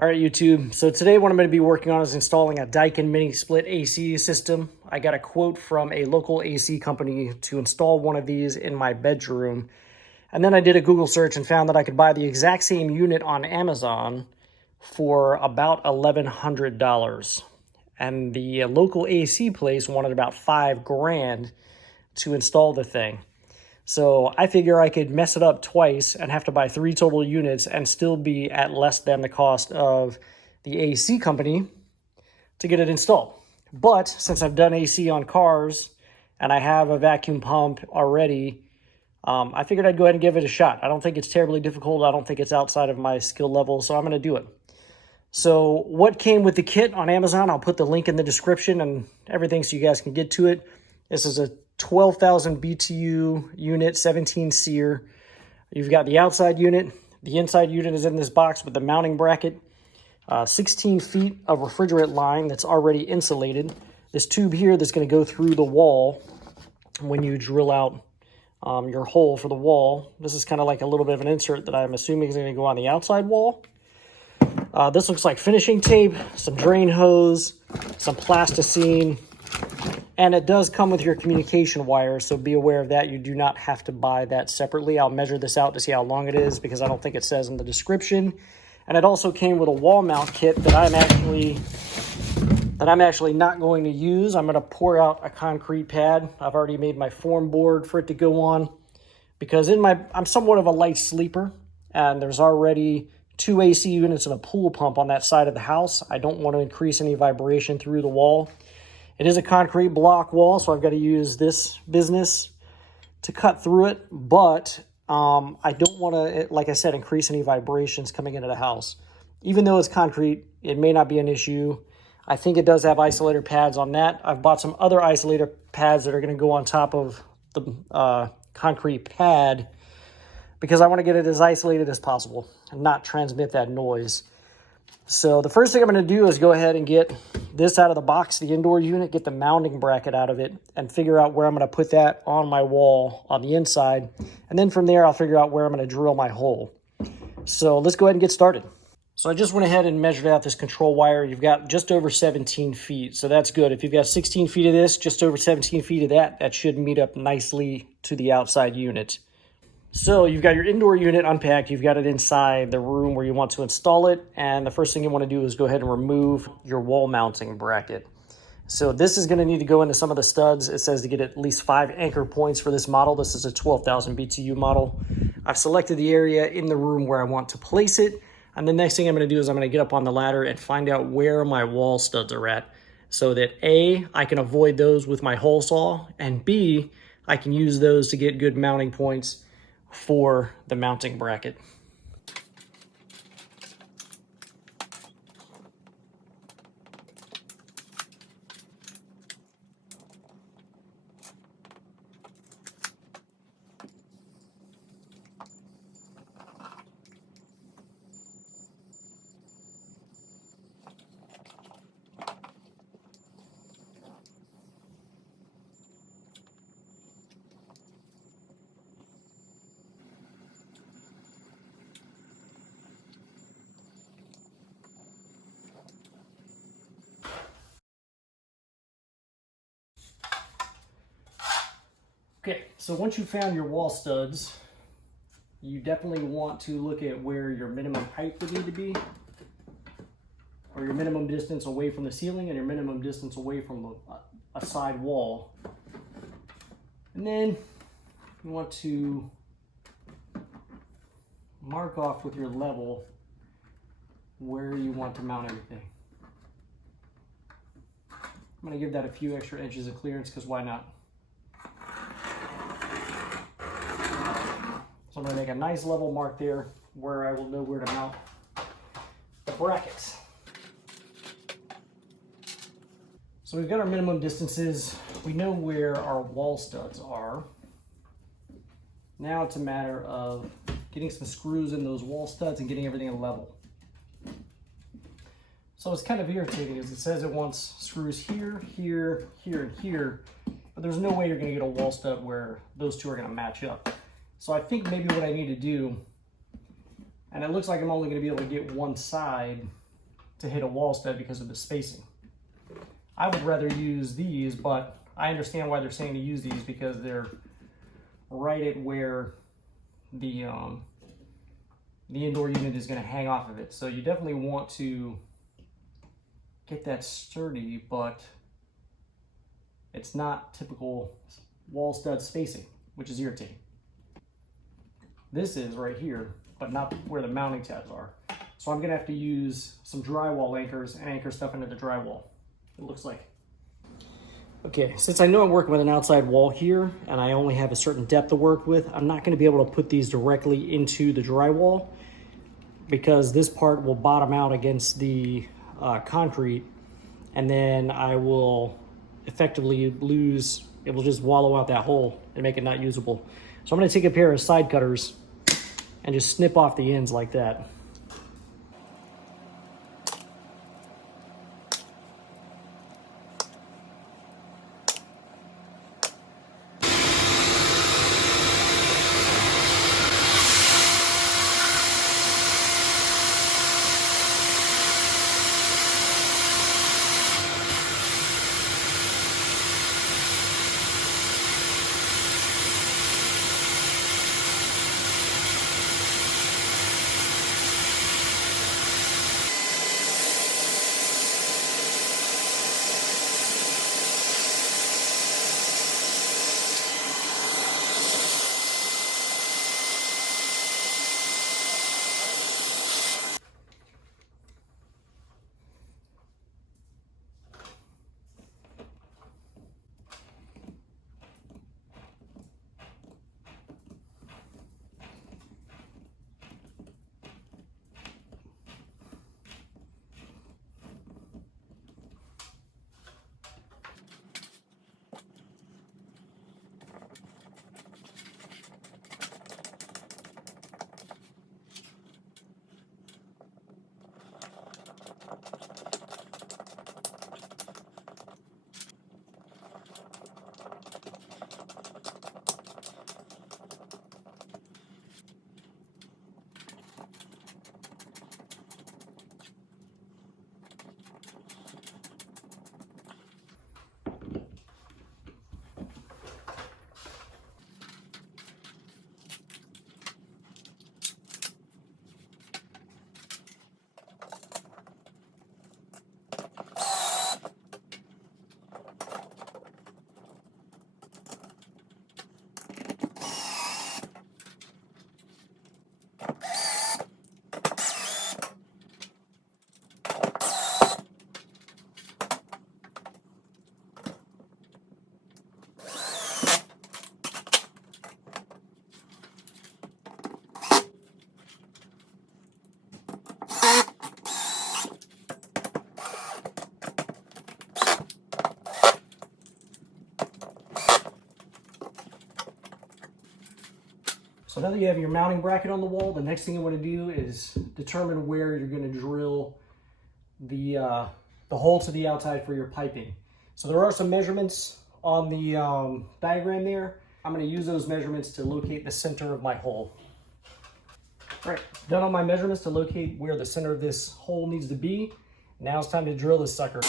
All right, YouTube. So today what I'm going to be working on is installing a DAIKIN mini split AC system. I got a quote from a local AC company to install one of these in my bedroom. And then I did a Google search and found that I could buy the exact same unit on Amazon for about $1,100. And the local AC place wanted about $5,000 to install the thing. So I figure I could mess it up twice and have to buy 3 total units and still be at less than the cost of the AC company to get it installed. But since I've done AC on cars and I have a vacuum pump already, I figured I'd go ahead and give it a shot. I don't think it's terribly difficult. I don't think it's outside of my skill level, so I'm going to do it. So what came with the kit on Amazon, I'll put the link in the description and everything so you guys can get to it. This is a 12,000 BTU unit, 17 SEER. You've got the outside unit. The inside unit is in this box with the mounting bracket. 16 feet of refrigerant line that's already insulated. This tube here that's going to go through the wall when you drill out your hole for the wall. This is kind of like a little bit of an insert that I'm assuming is going to go on the outside wall. This looks like finishing tape, some drain hose, some plasticine, and it does come with your communication wire, so be aware of that. You do not have to buy that separately. I'll measure this out to see how long it is because I don't think it says in the description. And it also came with a wall mount kit that I'm actually not going to use. I'm going to pour out a concrete pad. I've already made my form board for it to go on because I'm somewhat of a light sleeper, and there's already 2 AC units and a pool pump on that side of the house. I don't want to increase any vibration through the wall. It is a concrete block wall, so I've got to use this business to cut through it, but I don't want to, like I said, increase any vibrations coming into the house. Even though it's concrete, it may not be an issue. I think it does have isolator pads on that. I've bought some other isolator pads that are going to go on top of the concrete pad because I want to get it as isolated as possible and not transmit that noise. So the first thing I'm going to do is go ahead and get this out of the box, the indoor unit, get the mounting bracket out of it, and figure out where I'm going to put that on my wall on the inside. And then from there, I'll figure out where I'm going to drill my hole. So let's go ahead and get started. So I just went ahead and measured out this control wire. You've got just over 17 feet, so that's good. If you've got 16 feet of this, just over 17 feet of that, that should meet up nicely to the outside unit. So you've got your indoor unit unpacked, you've got it inside the room where you want to install it, and the first thing you want to do is go ahead and remove your wall mounting bracket. So this is going to need to go into some of the studs. It says to get at least 5 anchor points for this model. This is a 12,000 BTU model. I've selected the area in the room where I want to place it, and the next thing I'm going to do is I'm going to get up on the ladder and find out where my wall studs are at so that A, I can avoid those with my hole saw, and B, I can use those to get good mounting points for the mounting bracket. Okay, so once you've found your wall studs, you definitely want to look at where your minimum height would need to be, or your minimum distance away from the ceiling and your minimum distance away from a side wall. And then you want to mark off with your level where you want to mount everything. I'm going to give that a few extra inches of clearance because why not? So I'm going to make a nice level mark there where I will know where to mount the brackets. So we've got our minimum distances. We know where our wall studs are. Now it's a matter of getting some screws in those wall studs and getting everything level. So it's kind of irritating as it says it wants screws here, here, here, and here, but there's no way you're going to get a wall stud where those two are going to match up. So I think maybe what I need to do, and it looks like I'm only going to be able to get one side to hit a wall stud because of the spacing. I would rather use these, but I understand why they're saying to use these because they're right at where the indoor unit is going to hang off of it. So you definitely want to get that sturdy, but it's not typical wall stud spacing, which is irritating. This is right here, but not where the mounting tabs are. So I'm going to have to use some drywall anchors and anchor stuff into the drywall, it looks like. Okay, since I know I'm working with an outside wall here and I only have a certain depth to work with, I'm not going to be able to put these directly into the drywall because this part will bottom out against the concrete, and then I will effectively lose, it will just wallow out that hole and make it not usable. So I'm going to take a pair of side cutters and just snip off the ends like that. So now that you have your mounting bracket on the wall, the next thing you want to do is determine where you're going to drill the hole to the outside for your piping. So there are some measurements on the diagram there. I'm going to use those measurements to locate the center of my hole. All right, done on my measurements to locate where the center of this hole needs to be. Now it's time to drill this sucker.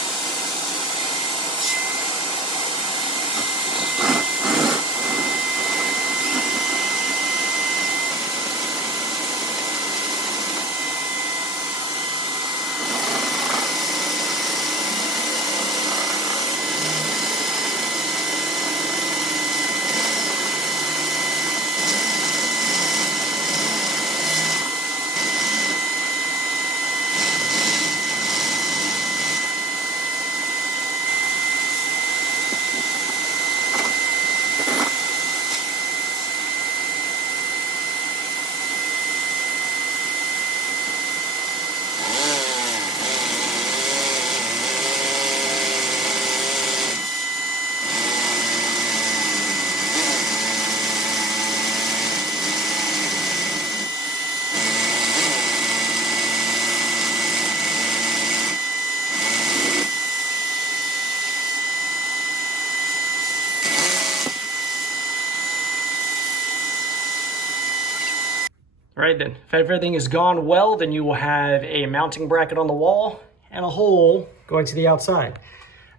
All right then, if everything has gone well, then you will have a mounting bracket on the wall and a hole going to the outside.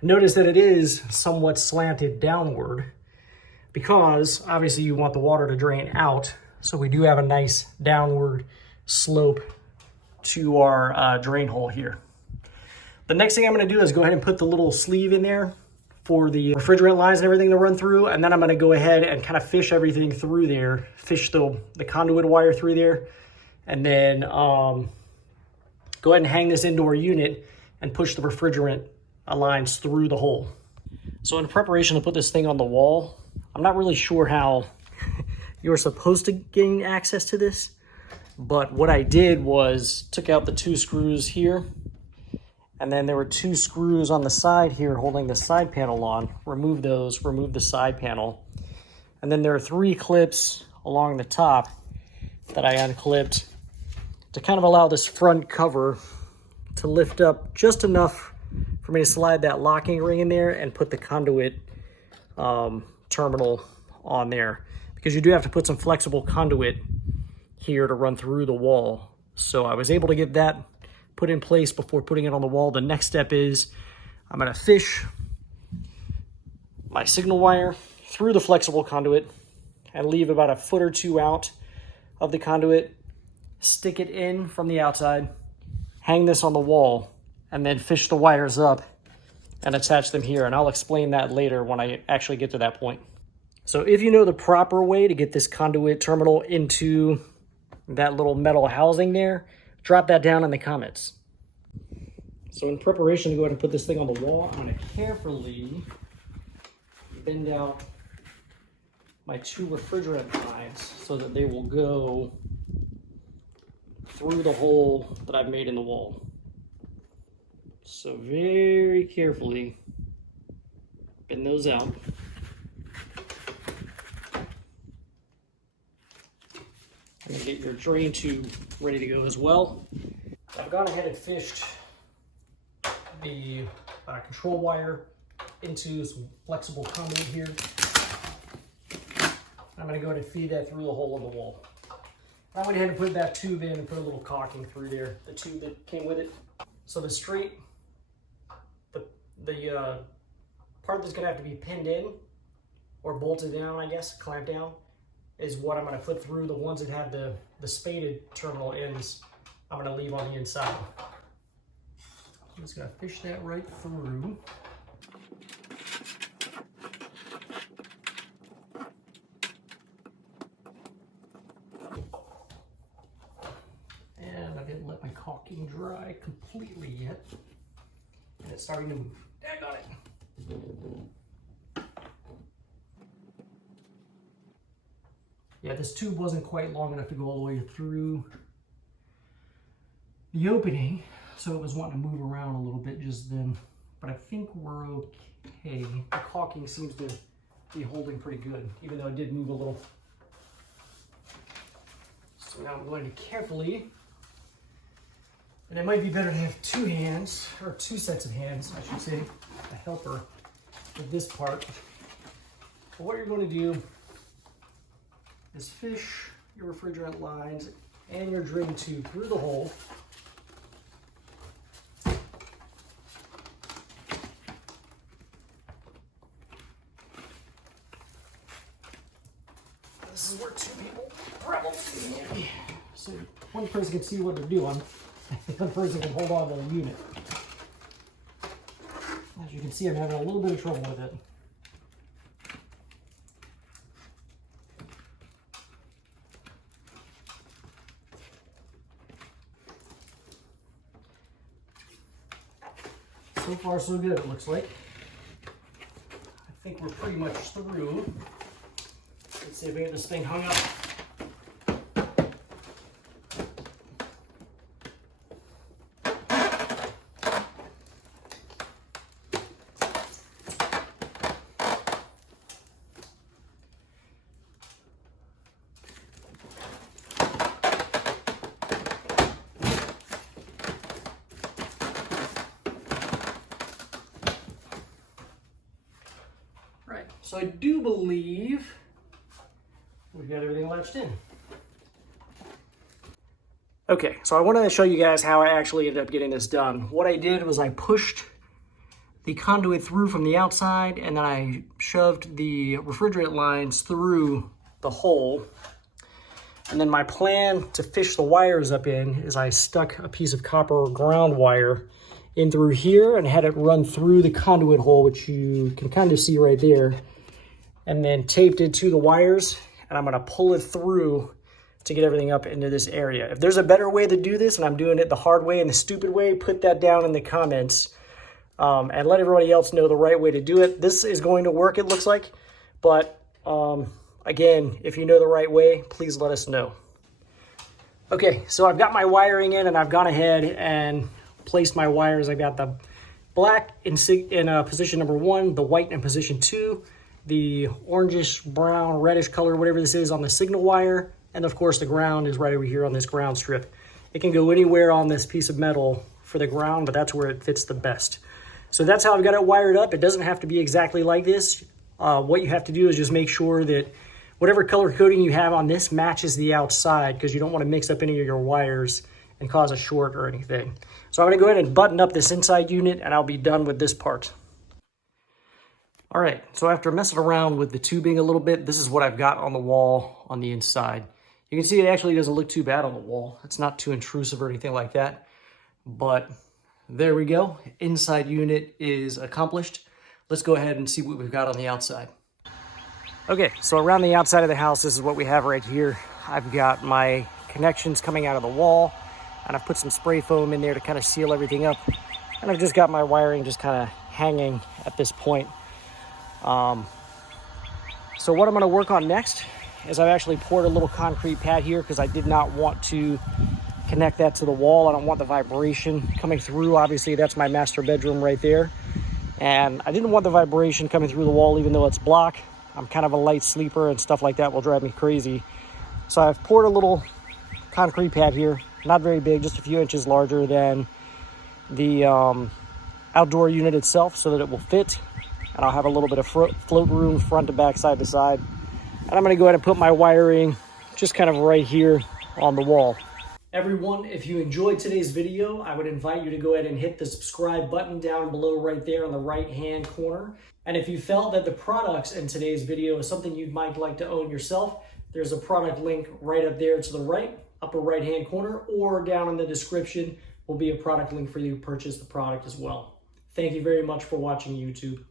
Notice that it is somewhat slanted downward because obviously you want the water to drain out. So we do have a nice downward slope to our drain hole here. The next thing I'm going to do is go ahead and put the little sleeve in there for the refrigerant lines and everything to run through. And then I'm going to go ahead and kind of fish everything through there, fish the conduit wire through there, and then go ahead and hang this indoor unit and push the refrigerant lines through the hole. So in preparation to put this thing on the wall, I'm not really sure how you're supposed to gain access to this, but what I did was took out the 2 screws here, and then there were 2 screws on the side here holding the side panel on. Remove those, remove the side panel. And then there are 3 clips along the top that I unclipped to kind of allow this front cover to lift up just enough for me to slide that locking ring in there and put the conduit terminal on there, because you do have to put some flexible conduit here to run through the wall. So I was able to get that put in place before putting it on the wall. The next step is I'm going to fish my signal wire through the flexible conduit and leave about a foot or 2 out of the conduit, stick it in from the outside, hang this on the wall, and then fish the wires up and attach them here. And I'll explain that later when I actually get to that point. So if you know the proper way to get this conduit terminal into that little metal housing there, drop that down in the comments. So in preparation to go ahead and put this thing on the wall, I'm going to carefully bend out my 2 refrigerant lines so that they will go through the hole that I've made in the wall. So very carefully bend those out. And then get your drain tube ready to go as well. I've gone ahead and fished the control wire into some flexible conduit here. I'm going to go ahead and feed that through the hole in the wall. I went ahead and put that tube in and put a little caulking through there, the tube that came with it. So the straight, the part that's going to have to be pinned in or bolted down, I guess, clamped down, is what I'm going to put through. The ones that have the spaded terminal ends, I'm going to leave on the inside. I'm just going to fish that right through. And I didn't let my caulking dry completely yet. And it's starting to move. I got it. Yeah, this tube wasn't quite long enough to go all the way through the opening, so it was wanting to move around a little bit just then. But I think we're okay. The caulking seems to be holding pretty good, even though it did move a little. So now I'm going to carefully, and it might be better to have 2 hands, or 2 sets of hands, I should say, a helper with this part. But what you're going to do is fish your refrigerant lines and your drain tube through the hole. This is where 2 people probably can, so one person can see what they're doing, and the other person can hold on to the unit. As you can see, I'm having a little bit of trouble with it. So far, so good, it looks like. I think we're pretty much through. Let's see if we get this thing hung up. Right, so I do believe we've got everything latched in. Okay, so I wanted to show you guys how I actually ended up getting this done. What I did was I pushed the conduit through from the outside, and then I shoved the refrigerant lines through the hole. And then my plan to fish the wires up in is I stuck a piece of copper ground wire in through here and had it run through the conduit hole, which you can kind of see right there, and then taped it to the wires, and I'm gonna pull it through to get everything up into this area. If there's a better way to do this and I'm doing it the hard way and the stupid way, put that down in the comments and let everybody else know the right way to do it. This is going to work, it looks like, but again, if you know the right way, please let us know. Okay, so I've got my wiring in and I've gone ahead and placed my wires. I've got the black in position number 1, the white in position 2, the orangish, brown, reddish color, whatever this is, on the signal wire, and of course the ground is right over here on this ground strip. It can go anywhere on this piece of metal for the ground, but that's where it fits the best. So that's how I've got it wired up. It doesn't have to be exactly like this. What you have to do is just make sure that whatever color coding you have on this matches the outside, because you don't want to mix up any of your wires and cause a short or anything. So I'm going to go ahead and button up this inside unit and I'll be done with this part. All right, so after messing around with the tubing a little bit, this is what I've got on the wall on the inside. You can see it actually doesn't look too bad on the wall. It's not too intrusive or anything like that, but there we go. Inside unit is accomplished. Let's go ahead and see what we've got on the outside. Okay, so around the outside of the house, this is what we have right here. I've got my connections coming out of the wall, and I've put some spray foam in there to kind of seal everything up. And I've just got my wiring just kind of hanging at this point. So what I'm going to work on next is I've actually poured a little concrete pad here because I did not want to connect that to the wall. I don't want the vibration coming through. Obviously, that's my master bedroom right there. And I didn't want the vibration coming through the wall, even though it's block. I'm kind of a light sleeper and stuff like that will drive me crazy. So I've poured a little concrete pad here, not very big, just a few inches larger than the outdoor unit itself so that it will fit. And I'll have a little bit of float room front to back, side to side. And I'm gonna go ahead and put my wiring just kind of right here on the wall. Everyone, if you enjoyed today's video, I would invite you to go ahead and hit the subscribe button down below right there on the right-hand corner. And if you felt that the products in today's video is something you might like to own yourself, there's a product link right up there to the right, upper right-hand corner, or down in the description will be a product link for you to purchase the product as well. Thank you very much for watching YouTube.